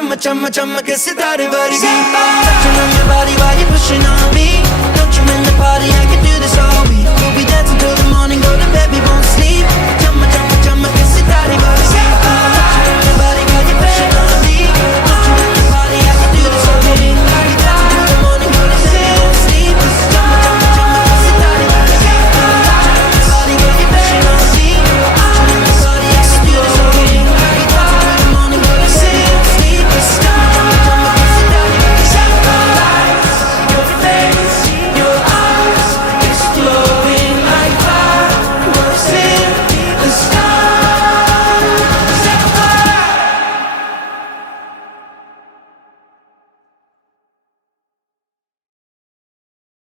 chumma chumma chumma ke sitare vargi. Touching on your body while you're pushing on me. Don't you in the party, I can do